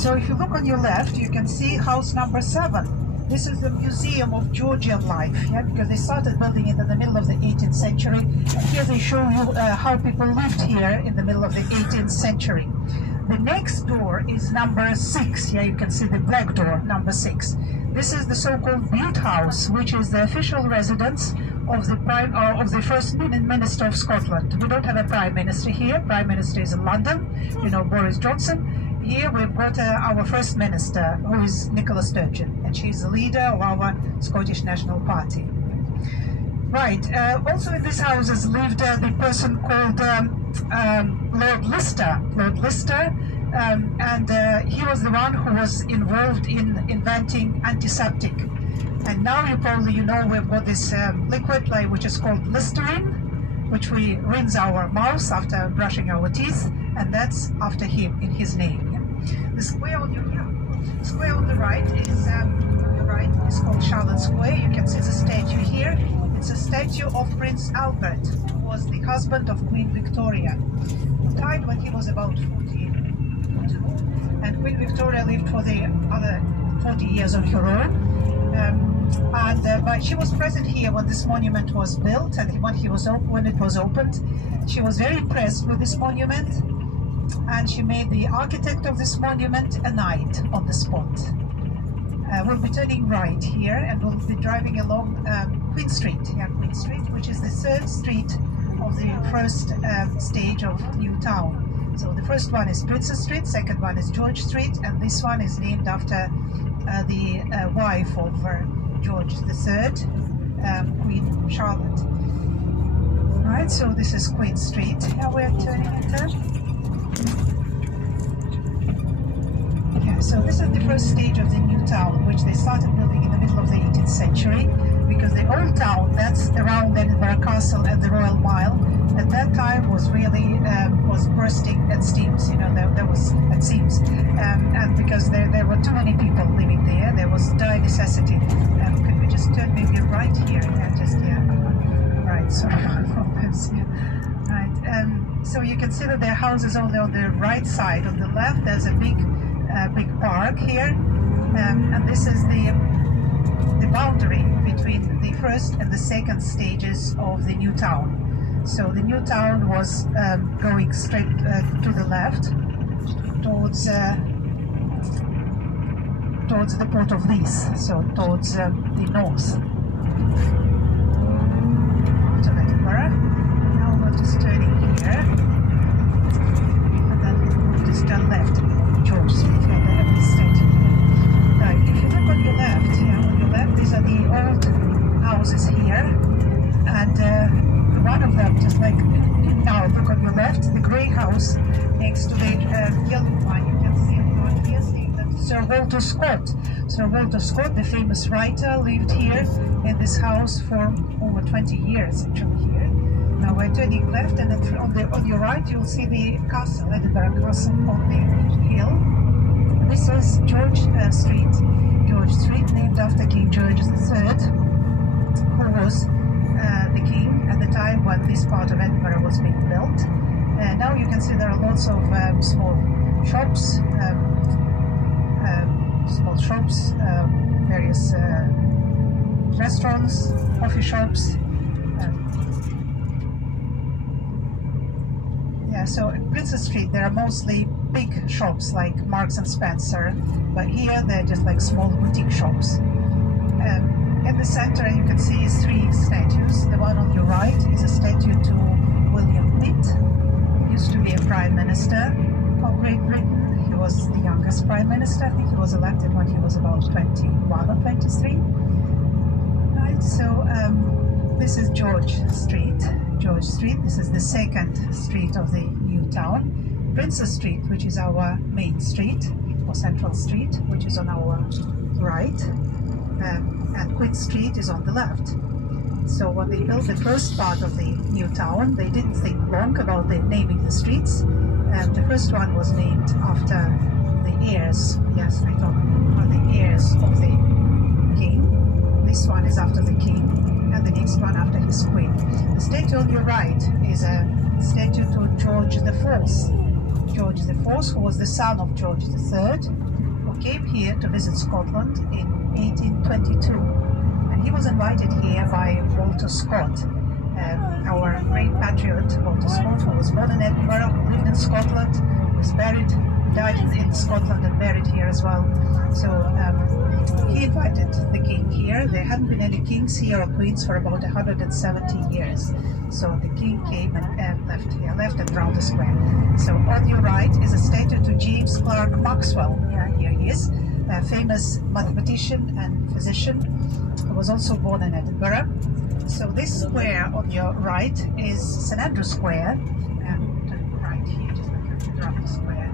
So if you look on your left, you can see house number 7. This is the Museum of Georgian Life, yeah, because they started building it in the middle of the 18th century. And here they show you how people lived here in the middle of the 18th century. The next door is number 6. Yeah, you can see the black door, number 6. This is the so-called Bute House, which is the official residence of the first Minister of Scotland. We don't have a Prime Minister here. Prime Minister is in London, you know, Boris Johnson. Here we've got our First Minister, who is Nicola Sturgeon, and she's the leader of our Scottish National Party. Right, also in this house has lived the person called Lord Lister. Lord Lister, and he was the one who was involved in inventing antiseptic. And now you know we've got this liquid which is called Listerine, which we rinse our mouths after brushing our teeth, and that's after him, in his name. The square on the right is called Charlotte Square. You can see the statue here. It's a statue of Prince Albert, who was the husband of Queen Victoria, who died when he was about 42. And Queen Victoria lived for the other 40 years on her own. But she was present here when this monument was built, and when it was opened. She was very impressed with this monument, and she made the architect of this monument a knight on the spot. We'll be turning right here, and we'll be driving along Queen Street, Queen Street, which is the 3rd street of the first stage of New Town. So the first one is Princess Street, second one is George Street, and this one is named after the wife of George III, Queen Charlotte. Right, so this is Queen Street. Now we're turning into. Yeah, so this is the first stage of the New Town, which they started building in the middle of the 18th century, because the old town, that's around Edinburgh Castle and the Royal Mile, at that time was really was bursting at seams. You know, there was at seams, and because there were too many people living there, there was dire necessity. Could we just turn maybe right here? Right. So right. So you can see that their house is only on the right side. On the left, there's a big park here, and this is the boundary between the first and the second stages of the New Town. So the New Town was going straight to the left towards the port of Leith, so towards the north to Edinburgh. Now we're just turning here, and then we'll just turn left, George Street, the state. Right, if you look on your left, these are the old houses here, and one of them, just like now, look on your left, the grey house next to the yellow one, you can see on here, Sir Walter Scott. Sir Walter Scott, the famous writer, lived here in this house for over 20 years, actually, here. Now we're turning left, and then on your right, you'll see the castle, Edinburgh Castle, on the hill. This is George Street. George Street, named after King George III, who was the king at the time when this part of Edinburgh was being built. Now you can see there are lots of small shops, various restaurants, coffee shops. So in Princess Street there are mostly big shops like Marks and Spencer, but here they're just like small boutique shops. In the center you can see 3 statues. The one on your right is a statue to William Pitt, who used to be a Prime Minister of Great Britain. He was the youngest Prime Minister. I think he was elected when he was about 21 or 23. Right, so this is George Street. George Street, this is the 2nd street of the New Town. Princess Street, which is our main street, or central street, which is on our right. And Queen Street is on the left. So when they built the first part of the New Town, they didn't think long about naming the streets. And the first one was named after the heirs, yes, I thought, are the heirs of the king. This one is after the king, and the next one after his queen. The statue on your right is a statue to George IV. George IV, who was the son of George III. came here to visit Scotland in 1822, and he was invited here by Walter Scott, our great patriot, Walter Scott, who was born in Edinburgh, who lived in Scotland, was buried, died in Scotland and buried here as well. So he invited the king here. There hadn't been any kings here or queens for about 170 years. So the king came and left here, left and round the square. So on your right is a statue to James Clerk Maxwell. Yeah, here he is, a famous mathematician and physician who was also born in Edinburgh. So this square on your right is St Andrew Square, and right here, just like around the square.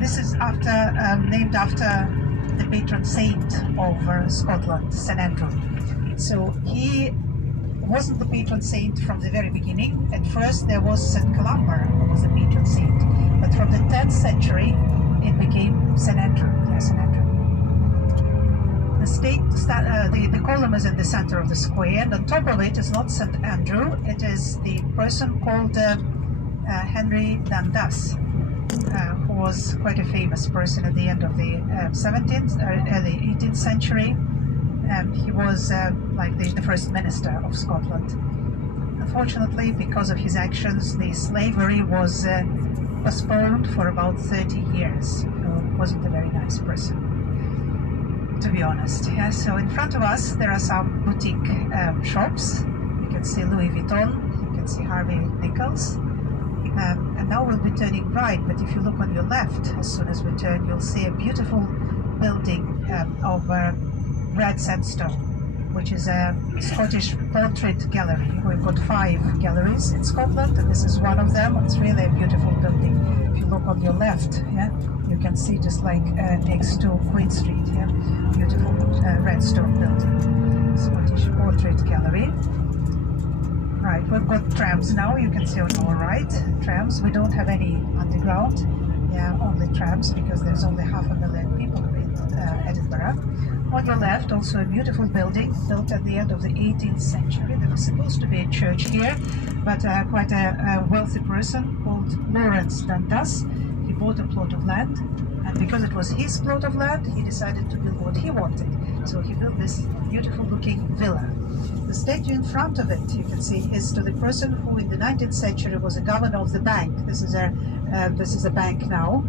This is named after the patron saint of Scotland, St Andrew. So he wasn't the patron saint from the very beginning. At first there was St Columba, who was the patron saint, but from the 10th century it became St Andrew. Yeah, St Andrew. The column is in the center of the square, and on top of it is not St Andrew, it is the person called Henry Dundas, who was quite a famous person at the end of the 18th century. He was like the first minister of Scotland. Unfortunately, because of his actions, the slavery was postponed for about 30 years. He wasn't a very nice person, to be honest. Yeah, so in front of us there are some boutique shops. You can see Louis Vuitton, you can see Harvey Nichols. And now we'll be turning right, but if you look on your left, as soon as we turn, you'll see a beautiful building of red sandstone, which is a Scottish portrait gallery. We've got 5 galleries in Scotland, and this is one of them. It's really a beautiful building. If you look on your left, yeah, you can see just like next to Queen Street, yeah, beautiful red stone building, Scottish portrait gallery. Right, we've got trams now. You can see on our right, trams. We don't have any underground, yeah, only trams, because there's only 500,000 people in Edinburgh. On your left, also a beautiful building built at the end of the 18th century. There was supposed to be a church here, but quite a wealthy person called Lawrence Dundas, he bought a plot of land, and because it was his plot of land, he decided to build what he wanted. So he built this beautiful looking villa. The statue in front of it, you can see, is to the person who in the 19th century was a governor of the bank. This is a bank now,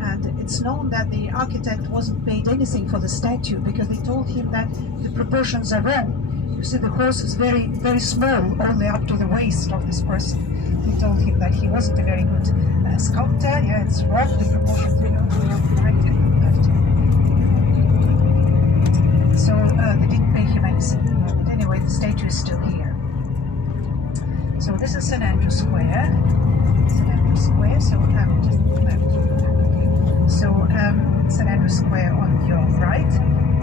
and it's known that the architect wasn't paid anything for the statue because they told him that the proportions are wrong. You see, the horse is very, very small, only up to the waist of this person. They told him that he wasn't a very good sculptor. Yeah, it's wrong, the proportions, they don't go up right and left. So they didn't pay him anything. But anyway, the statue is still here. So this is St Andrew Square. St Andrew Square, so just left. So St Andrew Square on your right.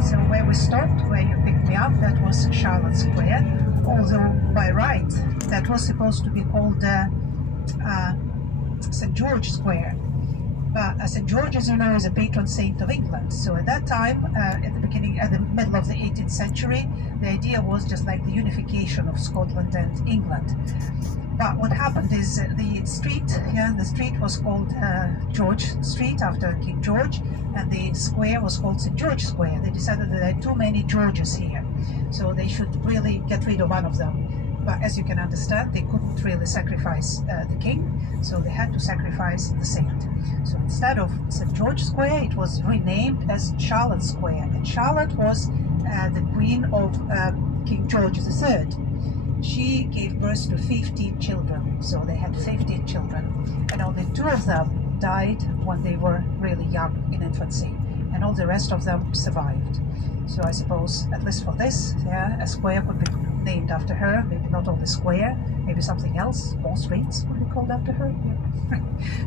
So where we stopped, where you picked me up, that was Charlotte Square. Although by right, that was supposed to be called St George Square. But St George, as you know, is a patron saint of England. So at that time, at the middle of the 18th century, the idea was just like the unification of Scotland and England. But what happened is the street was called George Street after King George, and the square was called St George Square. They decided that there are too many Georges here, so they should really get rid of one of them. But as you can understand, they couldn't really sacrifice the king, so they had to sacrifice the saint. So instead of St George Square, it was renamed as Charlotte Square, and Charlotte was the queen of King George III. She gave birth to 15 children, so they had 15 children, and only 2 of them died when they were really young, in infancy, and all the rest of them survived. So I suppose, at least for this, yeah, a square could be named after her. Maybe not only square, maybe something else, more streets could be called after her. Yeah.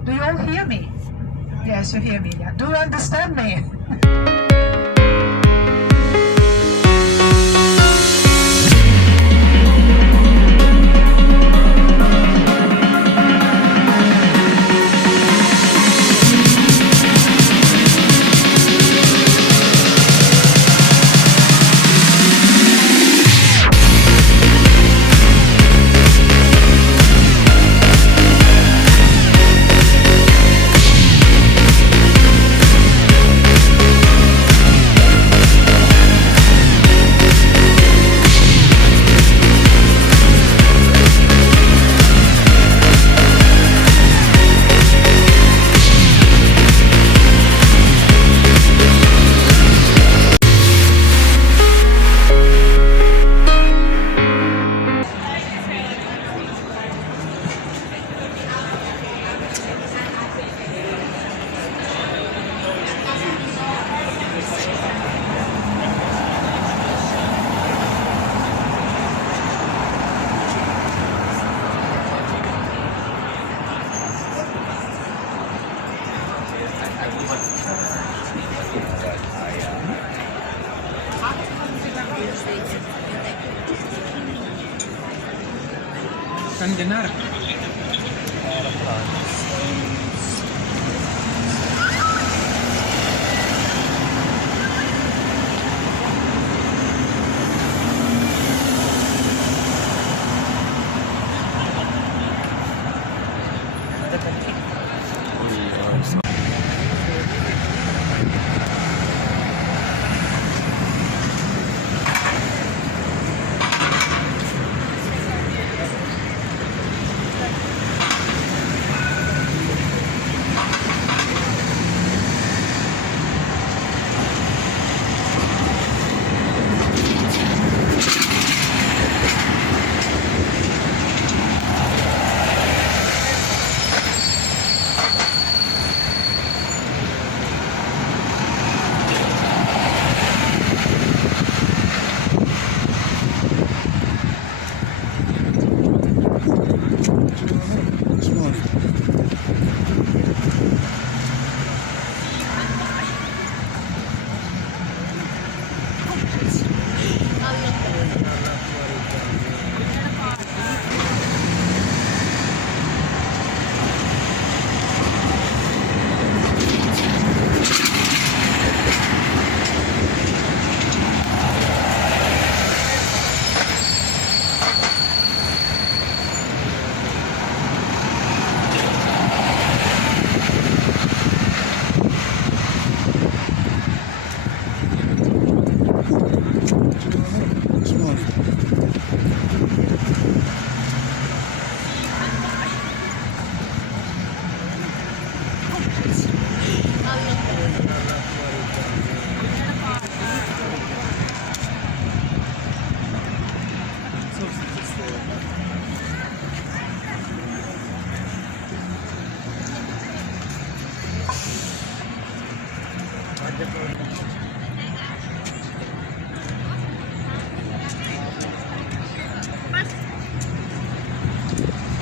Do you all hear me? Yes, you hear me. Yeah. Do you understand me? Kan dinar.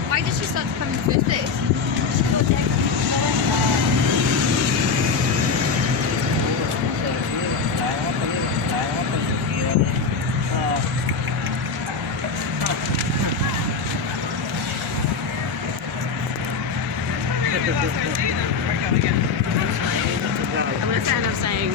Why did she start to come in the first place? I'm gonna stand up saying